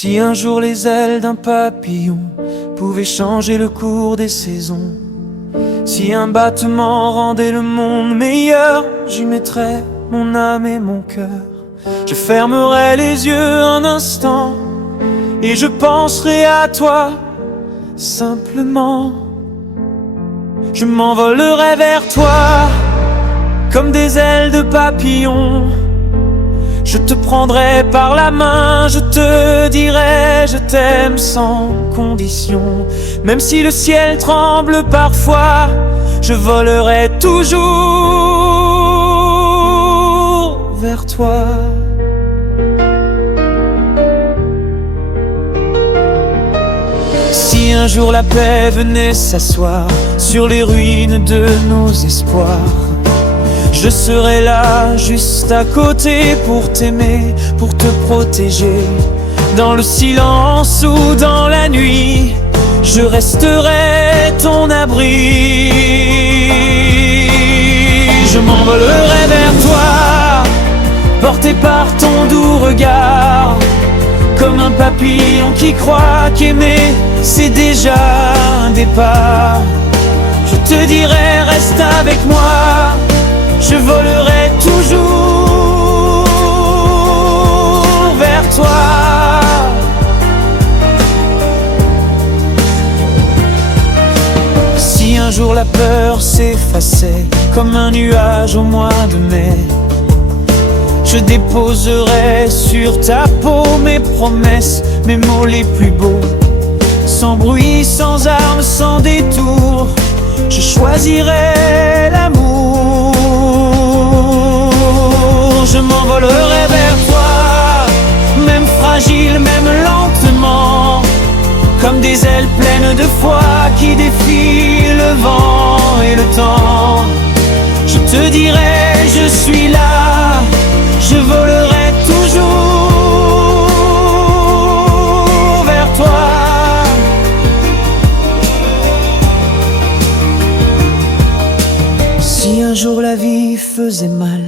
Si un jour les ailes d'un papillon pouvaient changer le cours des saisons, si un battement rendait le monde meilleur, j'y mettrais mon âme et mon cœur. Je fermerais les yeux un instant et je penserai à toi simplement. Je m'envolerai vers toi comme des ailes de papillon. Je te prendrai par la main, je te dirai je t'aime sans condition. Même si le ciel tremble parfois, je volerai toujours vers toi. Si un jour la paix venait s'asseoir sur les ruines de nos espoirs, je serai là, juste à côté pour t'aimer, pour te protéger. Dans le silence ou dans la nuit, je resterai ton abri. Je m'envolerai vers toi, porté par ton doux regard, comme un papillon qui croit qu'aimer, c'est déjà un départ. Je te dirai, reste avec moi, je volerai toujours vers toi. Si un jour la peur s'effaçait comme un nuage au mois de mai, je déposerai sur ta peau mes promesses, mes mots les plus beaux. Sans bruit, sans armes, sans détour, je choisirai l'amour. Je m'envolerai vers toi, même fragile, même lentement, comme des ailes pleines de foi qui défient le vent et le temps. Je te dirai, je suis là, je volerai toujours vers toi. Si un jour la vie faisait mal,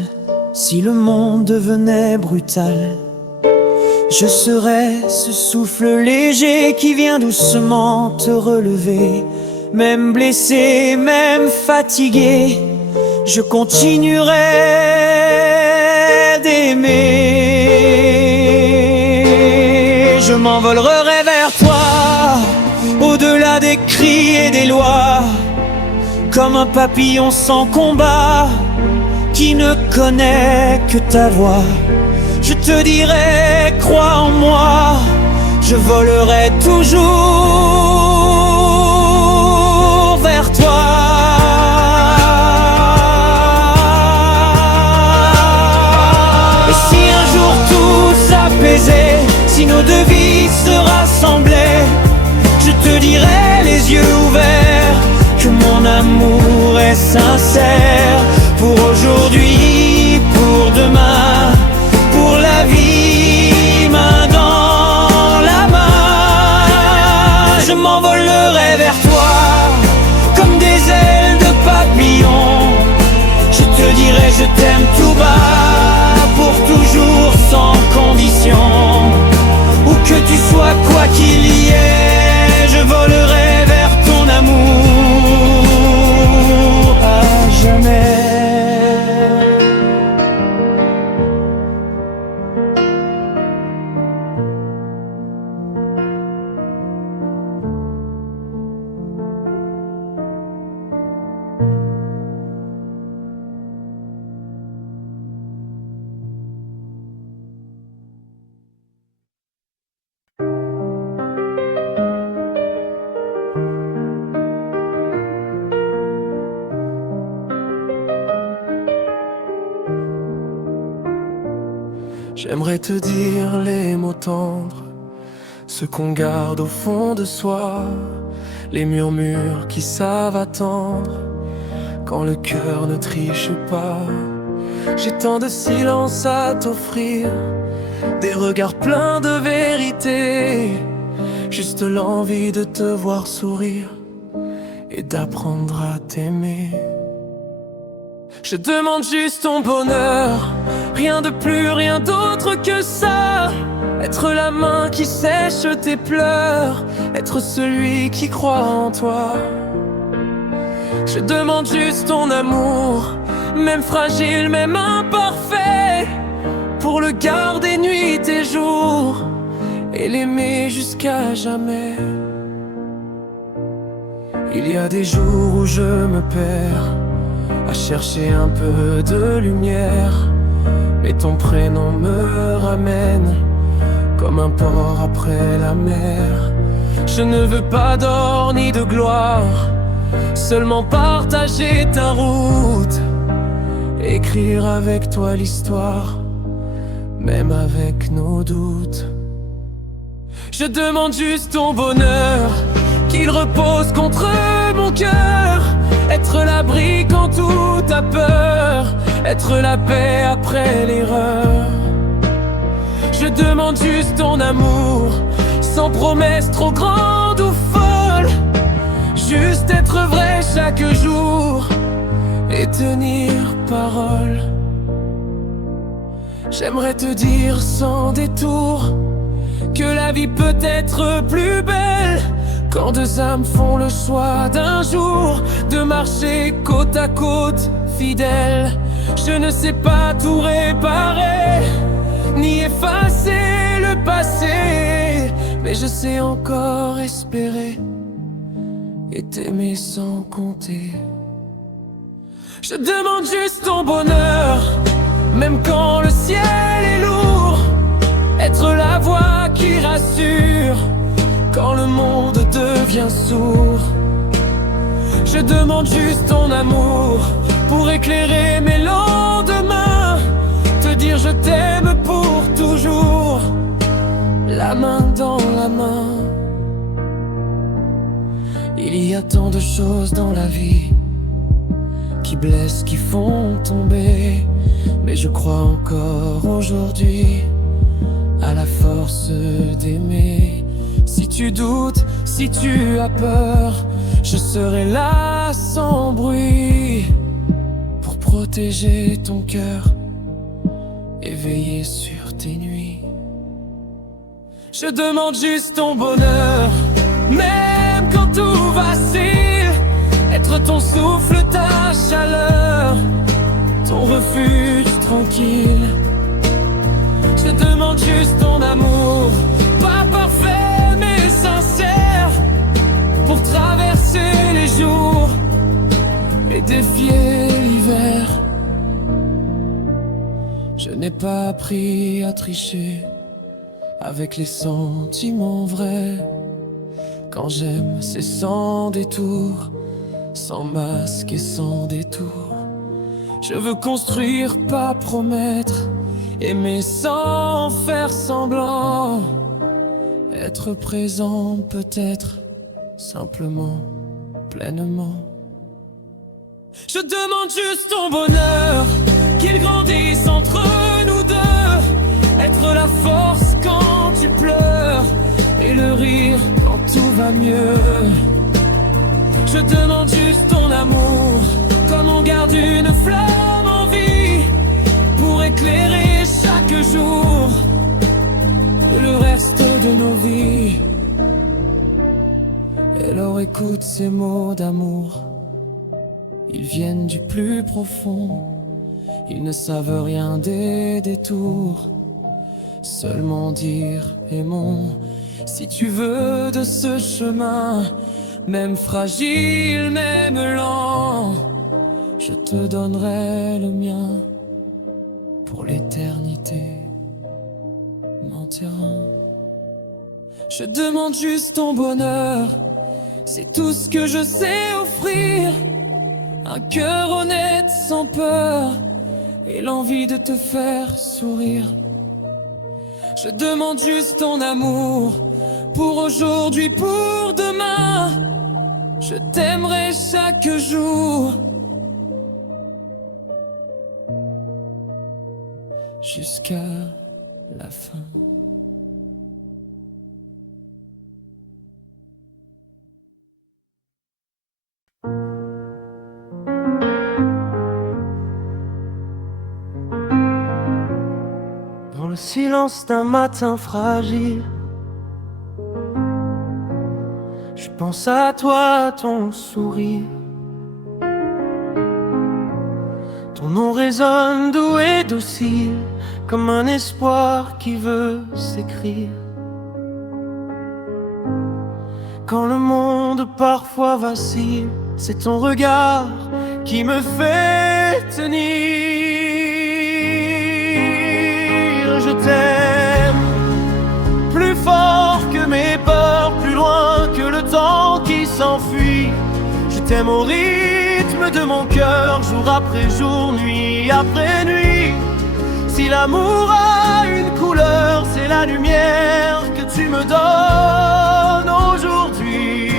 si le monde devenait brutal, je serai ce souffle léger qui vient doucement te relever. Même blessé, même fatigué, je continuerai d'aimer. Je m'envolerai vers toi, au-delà des cris et des lois, comme un papillon sans combat, qui ne connaît que ta voix. Je te dirai, crois en moi, je volerai toujours vers toi. Et si un jour tout s'apaisait, si nos deux vies se rassemblaient, je te dirai les yeux ouverts que mon amour est sincère. Pour aujourd'hui, pour demain, pour la vie, main dans la main. Je m'envolerai vers toi, comme des ailes de papillon. Je te dirai je t'aime tout bas, pour toujours sans condition. Où que tu sois, quoi qu'il y ait, je volerai vers ton amour à jamais. J'aimerais te dire les mots tendres, ceux qu'on garde au fond de soi, les murmures qui savent attendre, quand le cœur ne triche pas. J'ai tant de silence à t'offrir, des regards pleins de vérité, juste l'envie de te voir sourire et d'apprendre à t'aimer. Je demande juste ton bonheur, rien de plus, rien d'autre que ça. Être la main qui sèche tes pleurs, être celui qui croit en toi. Je demande juste ton amour, même fragile, même imparfait, pour le garder nuit et jour et l'aimer jusqu'à jamais. Il y a des jours où je me perds à chercher un peu de lumière, mais ton prénom me ramène comme un port après la mer. Je ne veux pas d'or ni de gloire, seulement partager ta route, écrire avec toi l'histoire, même avec nos doutes. Je demande juste ton bonheur, qu'il repose contre mon cœur, être l'abri quand tout a peur, être la paix après l'erreur. Je demande juste ton amour, sans promesse trop grande ou folle, juste être vrai chaque jour et tenir parole. J'aimerais te dire sans détour que la vie peut être plus belle quand deux âmes font le choix d'un jour de marcher côte à côte, fidèles. Je ne sais pas tout réparer, ni effacer le passé, mais je sais encore espérer et t'aimer sans compter. Je demande juste ton bonheur, même quand le ciel est lourd, être la voix qui rassure quand le monde devient sourd. Je demande juste ton amour pour éclairer mes lendemains, te dire je t'aime pour toujours, la main dans la main. Il y a tant de choses dans la vie qui blessent, qui font tomber, mais je crois encore aujourd'hui à la force d'aimer. Si tu doutes, si tu as peur, je serai là sans bruit pour protéger ton cœur et veiller sur tes nuits. Je demande juste ton bonheur, même quand tout vacille, être ton souffle, ta chaleur, ton refuge tranquille. Je demande juste ton amour, pas parfait mais sincère, pour traverser les jours et défier l'hiver. Je n'ai pas appris à tricher avec les sentiments vrais. Quand j'aime, c'est sans détour, sans masque et sans détour. Je veux construire, pas promettre, aimer sans faire semblant, être présent peut-être, simplement, pleinement. Je demande juste ton bonheur, qu'il grandisse entre nous deux, être la force quand tu pleures et le rire quand tout va mieux. Je demande juste ton amour, comme on garde une flamme en vie, pour éclairer chaque jour le reste de nos vies. Alors écoute ces mots d'amour, ils viennent du plus profond, ils ne savent rien des détours, seulement dire aimons. Si tu veux de ce chemin, même fragile, même lent, je te donnerai le mien pour l'éternité m'enterrant. Je demande juste ton bonheur, c'est tout ce que je sais offrir. Un cœur honnête sans peur et l'envie de te faire sourire. Je demande juste ton amour pour aujourd'hui, pour demain. Je t'aimerai chaque jour jusqu'à la fin. Dans le silence d'un matin fragile, je pense à toi, à ton sourire. Ton nom résonne doux et docile, comme un espoir qui veut s'écrire. Quand le monde parfois vacille, c'est ton regard qui me fait tenir. Je t'aime plus fort que mes peurs, plus loin que le temps qui s'enfuit. Je t'aime au rythme de mon cœur, jour après jour, nuit après nuit. Si l'amour a une couleur, c'est la lumière que tu me donnes aujourd'hui.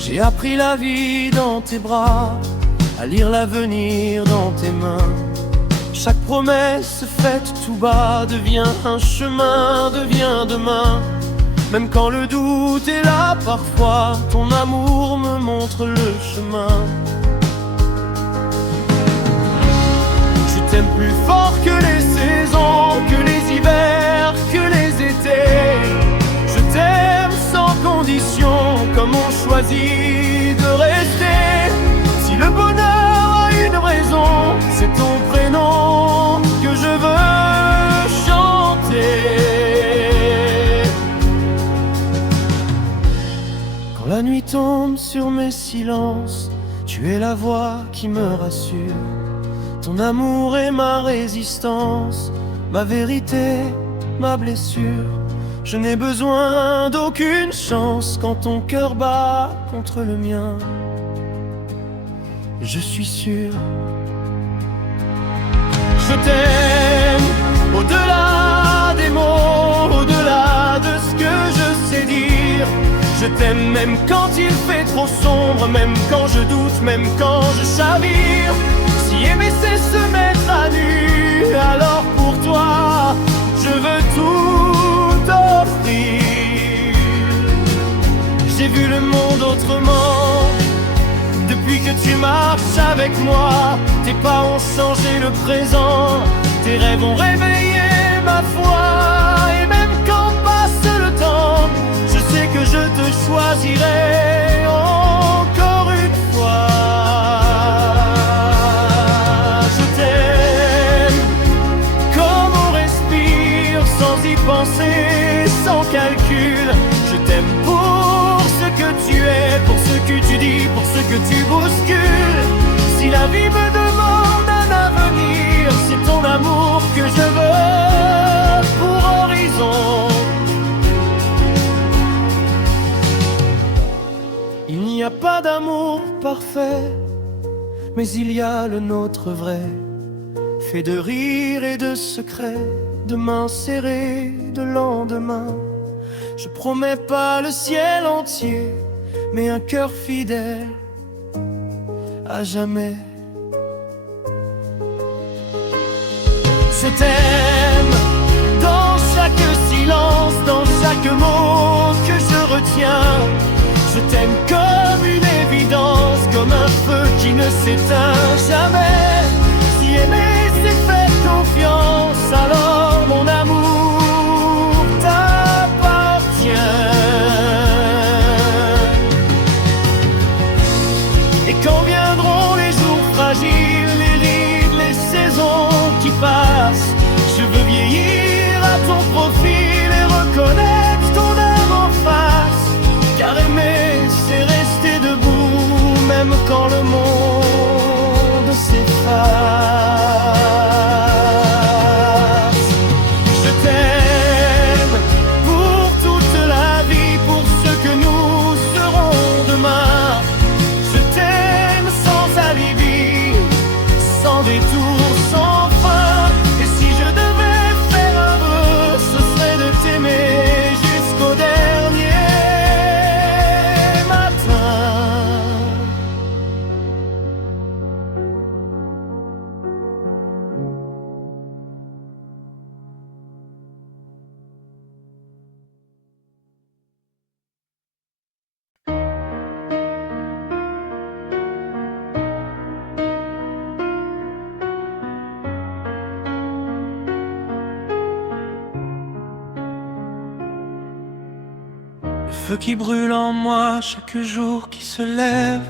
J'ai appris la vie dans tes bras, à lire l'avenir dans tes mains. Chaque promesse faite tout bas devient un chemin, devient demain. Même quand le doute est là parfois, ton amour me montre le chemin. Je t'aime plus fort que les saisons, que les hivers, que les étés. Je t'aime sans condition, comme on choisit de rester. Si le bonheur a une raison, c'est ton prénom que je veux chanter. Quand la nuit tombe sur mes silences, tu es la voix qui me rassure. Ton amour est ma résistance, ma vérité, ma blessure. Je n'ai besoin d'aucune chance quand ton cœur bat contre le mien. Je suis sûr. Je t'aime au-delà des mots, au-delà de ce que je sais dire. Je t'aime même quand il fait trop sombre, même quand je doute, même quand je chavire. Si aimer c'est se mettre à nu, alors pour toi, je veux tout offrir. J'ai vu le monde autrement depuis que tu marches avec moi. Tes pas ont changé le présent, tes rêves ont réveillé ma foi. Et même quand passe le temps, je sais que je te choisirai encore une fois. Je t'aime comme on respire, sans y penser, sans calcul. Je t'aime pour ce que tu es, pour ce que tu dis, pour ce que tu bouscules. Si la vie me demande un avenir, c'est ton amour que je veux pour horizon. Il n'y a pas d'amour parfait, mais il y a le nôtre vrai, fait de rire et de secrets, de mains serrées, de lendemain. Je promets pas le ciel entier, mais un cœur fidèle à jamais. Je t'aime dans chaque silence, dans chaque mot que je retiens. Je t'aime comme une évidence, comme un feu qui ne s'éteint jamais. Si aimer c'est faire confiance, alors mon amour t'appartient. Et quand viendront les jours fragiles, les rides, les saisons qui passent, je veux vieillir à ton profil et reconnaître ton âme en face. Car aimer, c'est rester debout, même quand le monde s'efface. le feu qui brûle en moi chaque jour qui se lève.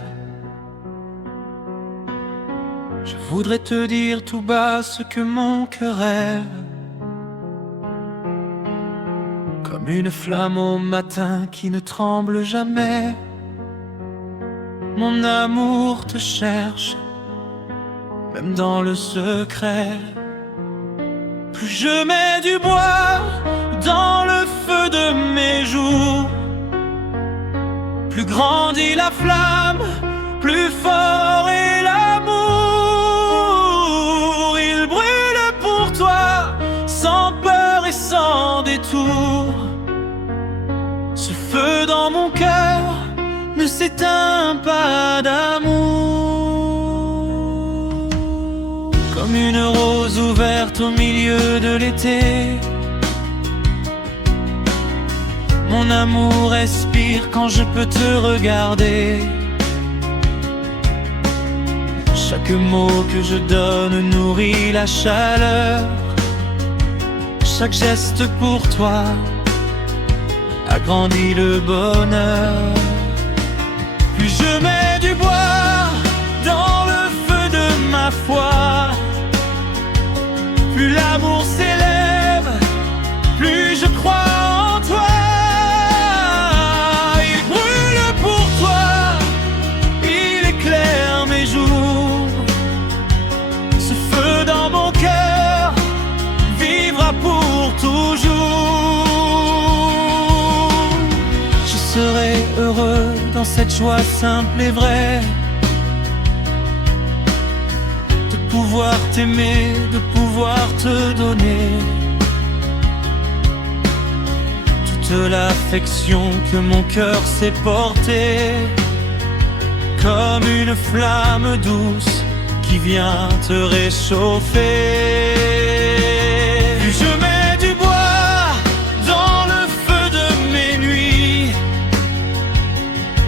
Je voudrais te dire tout bas ce que mon cœur rêve, comme une flamme au matin qui ne tremble jamais. Mon amour te cherche, même dans le secret. Plus je mets du bois dans le feu de mes jours, plus grandit la flamme, plus fort est l'amour. Il brûle pour toi, sans peur et sans détour. Ce feu dans mon cœur ne s'éteint pas d'amour. Comme une rose ouverte au milieu de l'été, mon amour respire quand je peux te regarder. Chaque mot que je donne nourrit la chaleur. Chaque geste pour toi agrandit le bonheur. Plus je mets du bois dans le feu de ma foi, plus l'amour s'élève, plus je crois en toi. Il brûle pour toi, il éclaire mes jours. Ce feu dans mon cœur vivra pour toujours. Je serai heureux dans cette joie simple et vraie, de pouvoir t'aimer, de pouvoir te donner toute l'affection que mon cœur s'est portée, comme une flamme douce qui vient te réchauffer. Plus je mets du bois dans le feu de mes nuits,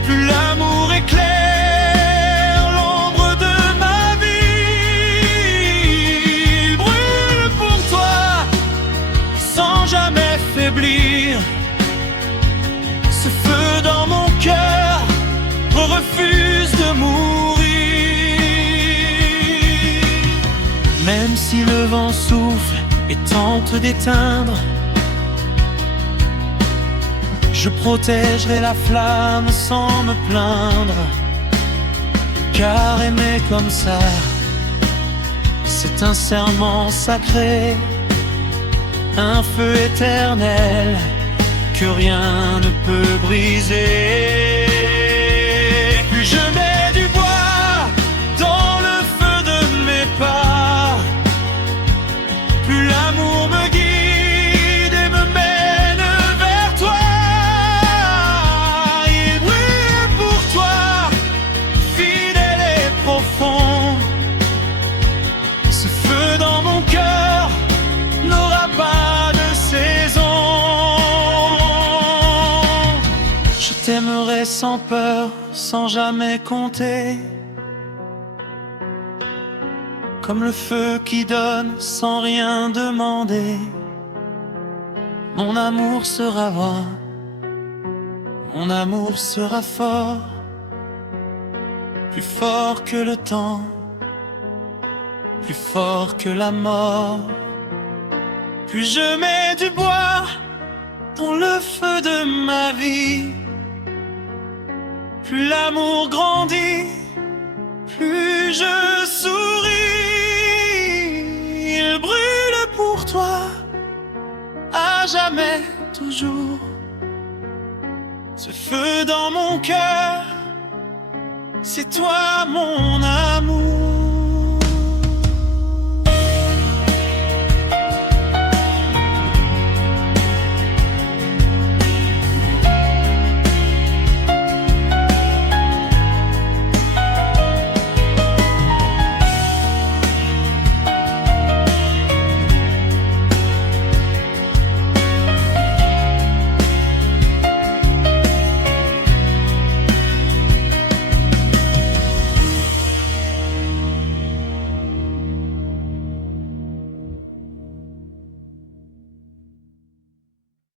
plus l'amour éclaire l'ombre de ma vie. Il brûle pour toi sans jamais faiblir. Ce feu dans mon cœur refuse de mourir. Même si le vent souffle et tente d'éteindre, je protégerai la flamme sans me plaindre. Car aimer comme ça, c'est un serment sacré, un feu éternel que rien ne peut briser. Plus je mets du bois dans le feu de mes pas, plus l'amour me guide et me mène vers toi. Il brûle pour toi, fidèle et profond. Ce feu dans mon cœur n'aura pas de saison. Je t'aimerai sans peur, sans jamais compter, comme le feu qui donne sans rien demander. Mon amour sera vrai, mon amour sera fort, plus fort que le temps, plus fort que la mort. Plus je mets du bois dans le feu de ma vie, plus l'amour grandit, plus je souris. Il brûle pour toi, à jamais, toujours. Ce feu dans mon cœur, c'est toi mon amour.